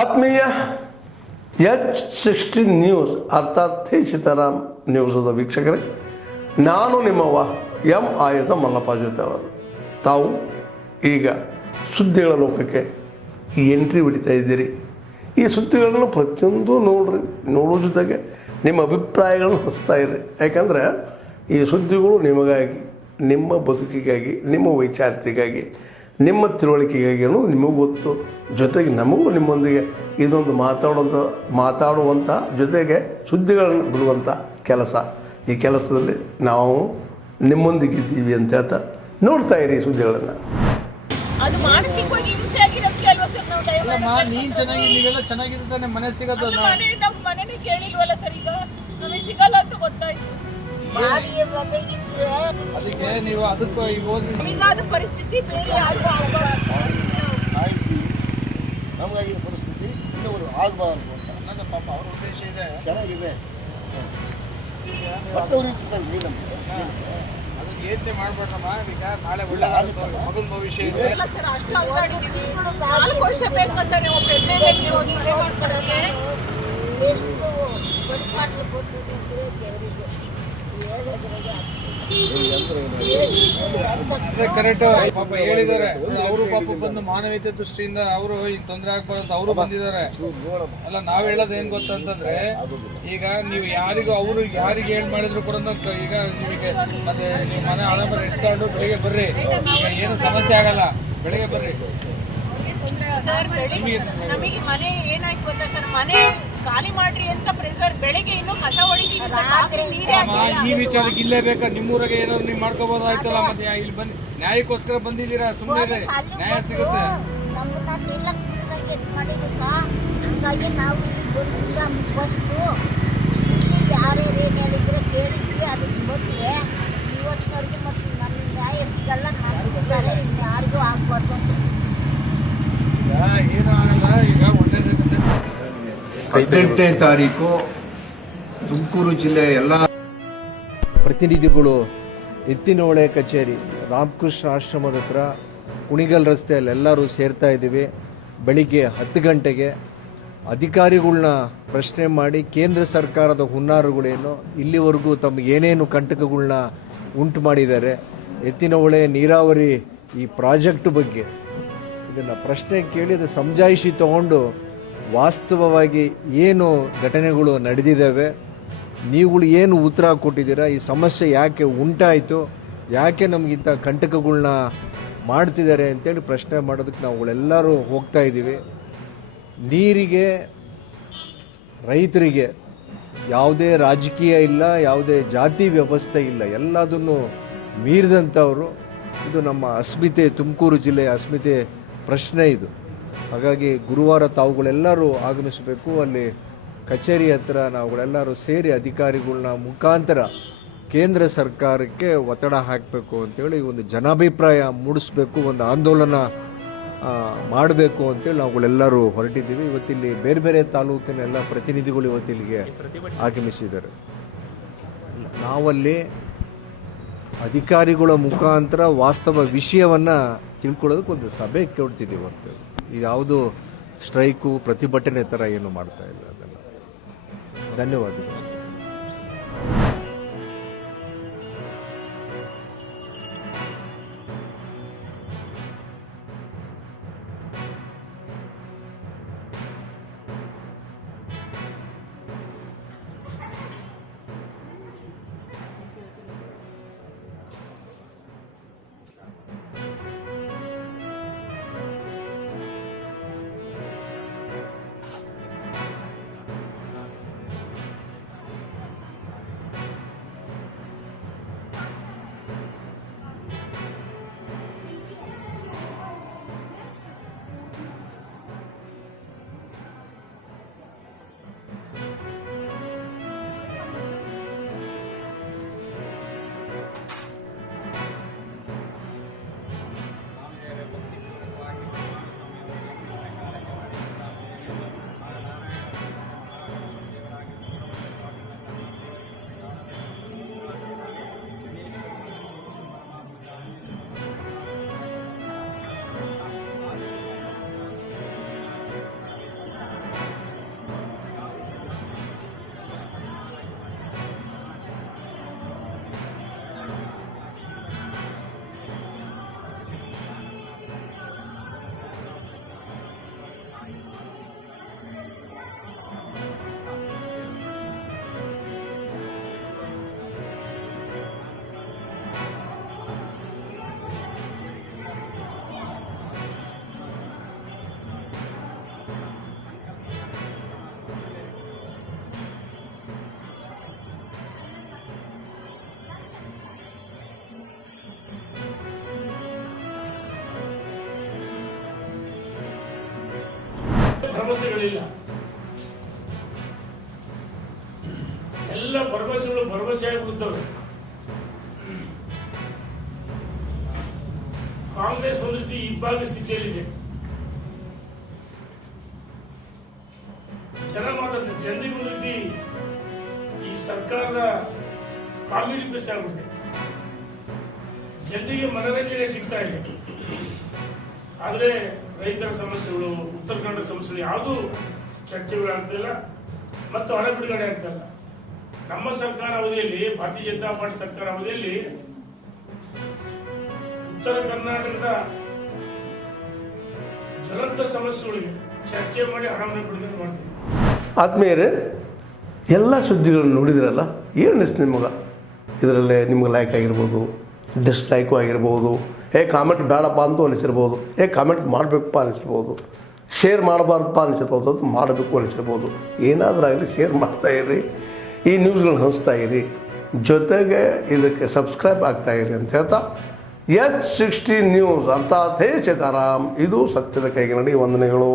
ಆತ್ಮೀಯ H16 news ಅರ್ಥಾತ್ ಥೇ ಸೀತಾರಾಮ್ ನ್ಯೂಸದ ವೀಕ್ಷಕರೇ, ನಾನು ನಿಮ್ಮವ ಎಂ ಆಯುಧ ಮಲ್ಲಪ್ಪ ಜೊತೆ ಅವರು. ತಾವು ಈಗ ಸುದ್ದಿಗಳ ಲೋಕಕ್ಕೆ ಎಂಟ್ರಿ ಹೊಡಿತಾ ಇದ್ದೀರಿ. ಈ ಸುದ್ದಿಗಳನ್ನು ಪ್ರತಿಯೊಂದು ನೋಡೋ ಜೊತೆಗೆ ನಿಮ್ಮ ಅಭಿಪ್ರಾಯಗಳನ್ನು ಹಚ್ತಾ ಇರ್ರಿ. ಯಾಕಂದರೆ ಈ ಸುದ್ದಿಗಳು ನಿಮಗಾಗಿ, ನಿಮ್ಮ ಬದುಕಿಗಾಗಿ, ನಿಮ್ಮ ವೈಚಾರಿಕೆಗಾಗಿ, ನಿಮ್ಮ ತಿಳುವಳಿಕೆಗಾಗಿ ಅನ್ನೋದು ನಿಮಗೂ ಗೊತ್ತು. ಜೊತೆಗೆ ನಮಗೂ ನಿಮ್ಮೊಂದಿಗೆ ಇದೊಂದು ಮಾತಾಡುವಂಥ ಜೊತೆಗೆ ಸುದ್ದಿಗಳನ್ನು ಬಿಡುವಂಥ ಕೆಲಸ. ಈ ಕೆಲಸದಲ್ಲಿ ನಾವು ನಿಮ್ಮೊಂದಿಗಿದ್ದೀವಿ ಅಂತ ಹೇಳ್ತಾ ನೋಡ್ತಾ ಇರಿ ಸುದ್ದಿಗಳನ್ನು. ಅದು ಮಾನಸಿಕವಾಗಿ ಹಿಂಸೆ ಆಗಿರೋದಕ್ಕೆ ಅಲ್ವಾ ಸರ್ ನಾವು ನೀನ್ ಚೆನ್ನಾಗಿ ನೀವೆಲ್ಲ ಚೆನ್ನಾಗಿದೆ ತಾನೆ ಮನೆ ಸಿಗೋದು. ನಮ್ಮ ಮನೆನೇ ಕೇಳಿಲ್ವಲ್ಲ ಸರ್, ಈಗ ನಮಗೆ ಸಿಗಲ್ಲ ಅಂತ ಗೊತ್ತಾಯ್ತು. ಅದಕ್ಕೆ ನೀವು ಅದಕ್ಕೂ ಈಗಾದ ಪರಿಸ್ಥಿತಿ ಬೇರೆ ಯಾರಿಗೂ ಆಗಬಾರ್ದು. ನಮಗಾಗಿರೋ ಪರಿಸ್ಥಿತಿ ಇನ್ನೊಬ್ರು ಆಗಬಾರ್ದು ಅಂತ ನನ್ನ ಪಾಪ ಅವ್ರ ಉದ್ದೇಶ ಇದೆ, ಚೆನ್ನಾಗಿದೆ. ಮತ್ತೆ ಅದಕ್ಕೆ ಏನ್ನೇ ಮಾಡ್ಬೇಡ್ರಮ್ಮ. ಈಗ ನಾಳೆ ಒಳ್ಳೆದಾಗುತ್ತೆ, ಮಗನ ಭವಿಷ್ಯ ಇದೆ. ಇಲ್ಲ ಸರ್, ಅಷ್ಟು ಅಲ್ದಾಡಿದ್ದೀವಿ. 4 ವರ್ಷ ಬೇಕಾ ಸರ್ ನೀವು ಪ್ರೆಗ್ನೆಂಟ್ ಹೋಗಿ ಮನೆ ಮಾಡ್ಕೊಳ್ಳೋಕೆ? ಕರೆಕ್ಟ್ ಪಾಪ ಹೇಳಿದ್ದಾರೆ. ಅವರು ಪಾಪ ಬಂದು ಮಾನವೀಯತೆ ದೃಷ್ಟಿಯಿಂದ ಅವರು ಈಗ ತೊಂದರೆ ಆಗ್ಬಾರ್ದು ಅಂತ ಅವರು ಬಂದಿದ್ದಾರೆ. ಅಲ್ಲ, ನಾವ್ ಹೇಳೋದು ಏನ್ ಗೊತ್ತಂತಂದ್ರೆ, ಈಗ ನೀವು ಯಾರಿಗೆ ಹೇಳ್ ಮಾಡಿದ್ರು ಕೂಡ ಈಗ ನಿಮಗೆ ಮತ್ತೆ ನೀವು ಮನೆ ಆರಾಮ ಇಟ್ಕೊಂಡು ಬೆಳಿಗ್ಗೆ ಬರ್ರಿ, ಏನು ಸಮಸ್ಯೆ ಆಗಲ್ಲ. ಬೆಳಿಗ್ಗೆ ಬರ್ರಿ. ಸರ್ ನಮಗೆ ಮನೆ ಏನಾಯ್ತು ಗೊತ್ತಾ ಸರ್, ಮನೆ ಖಾಲಿ ಮಾಡ್ರಿ ಅಂತ ಪ್ರೆಸರ್. ಬೆಳಿಗ್ಗೆ ಇನ್ನೂ ಕಸ ಹೊಡಿತೀವಿ ಸರ್, ನೀರೇ ಈ ವಿಚಾರಕ್ಕೆ ಇಲ್ಲೇ ಬೇಕಾ? ನಿಮ್ಮೂರಾಗೆ ಏನಾದ್ರು ನೀವು ಮಾಡ್ಕೋಬಹುದಾಯ್ತಲ್ಲ. ಮತ್ತೆ ಇಲ್ಲಿ ಬಂದು ನ್ಯಾಯಕ್ಕೋಸ್ಕರ ಬಂದಿದ್ದೀರಾ, ಸುಮ್ಮನೆ ನ್ಯಾಯ ಸಿಗುತ್ತೆ. ಹಂಗಾಗಿ ನಾವು ಯಾರು ಏನು ಹೇಳಿದ್ರೆ ಕೇಳಿದ್ವಿ, ಅದಕ್ಕೆ ಬಂದರೆ ಇವತ್ತಿನವರೆಗೆ ಮತ್ತು ನನ್ನ ನ್ಯಾಯ ಸಿಗಲ್ಲ. ನಾನು ಯಾರಿಗೂ ಆಗ್ಬಾರ್ದು ಅಂತ ಏನು ಆಗಲ್ಲ. ಈಗ ಒಳ್ಳೇದಾಗುತ್ತೆ. 18ನೇ ತಾರೀಕು ತುಮಕೂರು ಜಿಲ್ಲೆಯ ಎಲ್ಲ ಪ್ರತಿನಿಧಿಗಳು ಎತ್ತಿನಹೊಳೆ ಕಚೇರಿ ರಾಮಕೃಷ್ಣ ಆಶ್ರಮದ ಹತ್ರ ಕುಣಿಗಲ್ ರಸ್ತೆಯಲ್ಲಿ ಎಲ್ಲರೂ ಸೇರ್ತಾ ಇದ್ದೀವಿ. ಬೆಳಿಗ್ಗೆ 10 ಗಂಟೆಗೆ ಅಧಿಕಾರಿಗಳನ್ನ ಪ್ರಶ್ನೆ ಮಾಡಿ ಕೇಂದ್ರ ಸರ್ಕಾರದ ಹುನ್ನಾರಗಳೇನು, ಇಲ್ಲಿವರೆಗೂ ತಮಗೆ ಏನೇನು ಕಂಟಕಗಳನ್ನ ಉಂಟು ಮಾಡಿದ್ದಾರೆ, ಎತ್ತಿನಹೊಳೆ ನೀರಾವರಿ ಈ ಪ್ರಾಜೆಕ್ಟ್ ಬಗ್ಗೆ ಇದನ್ನು ಪ್ರಶ್ನೆ ಕೇಳಿ ಅದು ಸಮಜಾಯಿಷಿ ತಗೊಂಡು ವಾಸ್ತವವಾಗಿ ಏನು ಘಟನೆಗಳು ನಡೆದಿದ್ದಾವೆ, ನೀವುಗಳು ಏನು ಉತ್ತರ ಕೊಟ್ಟಿದ್ದೀರಾ, ಈ ಸಮಸ್ಯೆ ಯಾಕೆ ಉಂಟಾಯಿತು, ಯಾಕೆ ನಮಗಿಂತ ಕಂಟಕಗಳನ್ನ ಮಾಡ್ತಿದ್ದಾರೆ ಅಂತೇಳಿ ಪ್ರಶ್ನೆ ಮಾಡೋದಕ್ಕೆ ನಾವುಗಳೆಲ್ಲರೂ ಹೋಗ್ತಾ ಇದ್ದೀವಿ. ನೀರಿಗೆ, ರೈತರಿಗೆ ಯಾವುದೇ ರಾಜಕೀಯ ಇಲ್ಲ, ಯಾವುದೇ ಜಾತಿ ವ್ಯವಸ್ಥೆ ಇಲ್ಲ, ಎಲ್ಲದನ್ನು ಮೀರಿದಂಥವರು. ಇದು ನಮ್ಮ ಅಸ್ಮಿತೆ, ತುಮಕೂರು ಜಿಲ್ಲೆಯ ಅಸ್ಮಿತೆ ಪ್ರಶ್ನೆ ಇದು. ಹಾಗಾಗಿ ಗುರುವಾರ ತಾವುಗಳೆಲ್ಲರೂ ಆಗಮಿಸಬೇಕು. ಅಲ್ಲಿ ಕಚೇರಿ ಹತ್ರ ನಾವುಗಳೆಲ್ಲರೂ ಸೇರಿ ಅಧಿಕಾರಿಗಳನ್ನ ಮುಖಾಂತರ ಕೇಂದ್ರ ಸರ್ಕಾರಕ್ಕೆ ಒತ್ತಡ ಹಾಕಬೇಕು ಅಂತೇಳಿ ಒಂದು ಜನಾಭಿಪ್ರಾಯ ಮೂಡಿಸ್ಬೇಕು, ಒಂದು ಆಂದೋಲನ ಮಾಡಬೇಕು ಅಂತೇಳಿ ನಾವುಗಳೆಲ್ಲರೂ ಹೊರಟಿದ್ದೀವಿ. ಇವತ್ತಿಲ್ಲಿ ಬೇರೆ ಬೇರೆ ತಾಲೂಕಿನ ಎಲ್ಲ ಪ್ರತಿನಿಧಿಗಳು ಇವತ್ತಿಲ್ಲಿಗೆ ಆಗಮಿಸಿದ್ದಾರೆ. ನಾವಲ್ಲಿ ಅಧಿಕಾರಿಗಳ ಮುಖಾಂತರ ವಾಸ್ತವ ವಿಷಯವನ್ನು ತಿಳ್ಕೊಳ್ಳೋದಕ್ಕೆ ಒಂದು ಸಭೆ ಕೊಡ್ತಿದ್ದೀವಿ ಅಂತ. ಯಾವುದು ಸ್ಟ್ರೈಕು, ಪ್ರತಿಭಟನೆ ಥರ ಏನು ಮಾಡ್ತಾ ಇಲ್ಲ. ಅದೆಲ್ಲ ಧನ್ಯವಾದಗಳು. ಭರವಸೆಗಳಿಲ್ಲ. ಎಲ್ಲ ಭರವಸೆಗಳು ಭರವಸೆಯಾಗಿ ಬಿಡ್ತವೆ. ಕಾಂಗ್ರೆಸ್ ಒಂದು ರೀತಿ ಇಬ್ಬಾಗ ಸ್ಥಿತಿಯಲ್ಲಿದೆ. ಜನ ಮಾತಾಡ್ತಾರೆ, ಜನರಿಗೆ ಒಂದು ರೀತಿ ಈ ಸರ್ಕಾರದ ಕಾಮಿಡಿ ಪೀಸ್ ಆಗ್ಬಿಟ್ಟಿದೆ. ಜನರಿಗೆ ಮನರಂಜನೆ ಸಿಗ್ತಾ ಇದೆ, ಆದರೆ ರೈತರ ಸಮಸ್ಯೆಗಳು, ಉತ್ತರ ಕನ್ನಡ ಸಮಸ್ಯೆಗಳು ಯಾವುದೂ ಚರ್ಚೆಗಳಾಗ್ತಿಲ್ಲ ಮತ್ತು ಹಣ ಬಿಡುಗಡೆ ಆಗ್ತಿಲ್ಲ. ನಮ್ಮ ಸರ್ಕಾರ ಅವಧಿಯಲ್ಲಿ, ಭಾರತೀಯ ಜನತಾ ಪಾರ್ಟಿ ಸರ್ಕಾರ ಅವಧಿಯಲ್ಲಿ ಉತ್ತರ ಕರ್ನಾಟಕದ ಜ್ವಲಂತ ಸಮಸ್ಯೆಗಳಿಗೆ ಚರ್ಚೆ ಮಾಡಿ ಹಣವನ್ನು ಬಿಡುಗಡೆ ಮಾಡ್ತೀವಿ. ಆದ್ಮೇಲೆ ಎಲ್ಲ ಸುದ್ದಿಗಳನ್ನು ನೋಡಿದ್ರಲ್ಲ, ಏನು ಅನಿಸ್ತು ನಿಮಗೆ? ಇದರಲ್ಲೇ ನಿಮ್ಗೆ ಲೈಕ್ ಆಗಿರ್ಬೋದು, ಡಿಸ್ಲೈಕು ಆಗಿರ್ಬೋದು, ಕಾಮೆಂಟ್ ಬೇಡಪ್ಪ ಅಂತೂ ಅನಿಸಿರ್ಬೋದು, ಕಾಮೆಂಟ್ ಮಾಡಬೇಕಪ್ಪ ಅನಿಸಿರ್ಬೋದು, ಶೇರ್ ಮಾಡಬಾರ್ದಪ್ಪ ಅನಿಸಿರ್ಬೋದು, ಅದು ಮಾಡಬೇಕು ಅನಿಸಿರ್ಬೋದು. ಏನಾದರೂ ಆಗಲಿ ಶೇರ್ ಮಾಡ್ತಾಯಿರಿ, ಈ ನ್ಯೂಸ್ಗಳನ್ನ ಹಂಚ್ತಾ ಇರಿ, ಜೊತೆಗೆ ಇದಕ್ಕೆ ಸಬ್ಸ್ಕ್ರೈಬ್ ಆಗ್ತಾಯಿರಿ ಅಂತ ಹೇಳ್ತಾ H16 ನ್ಯೂಸ್ ಅರ್ಥಾತ್ ಹೇ ಸೀತಾರಾಮ್, ಇದು ಸತ್ಯದ ಕೈಗೆ ನಡಿ. ವಂದನೆಗಳು.